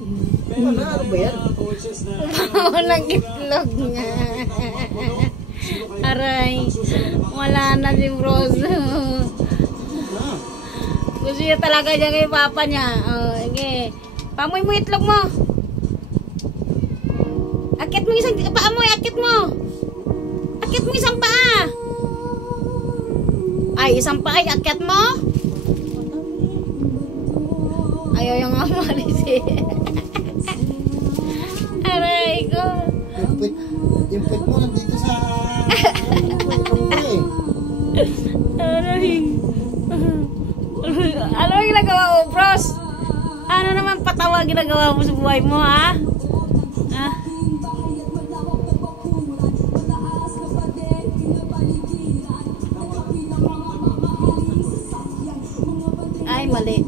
Ano ba yan? Walang itlog nga. Aray. Wala na si Broso. Gusto niya talaga niya kay papa niya. Okay. Pamoy mo itlog mo. Akit mo isang paa mo. Akit mo. Akit mo isang paa. Ay, isang paa. Akit mo. Ayaw yung amalis eh. Aray ko. Yung pet mo nandito sa... Aray. Ano ang ginagawa mo, Bros? Ano naman patawa ginagawa mo sa buhay mo, ha? Ay, mali.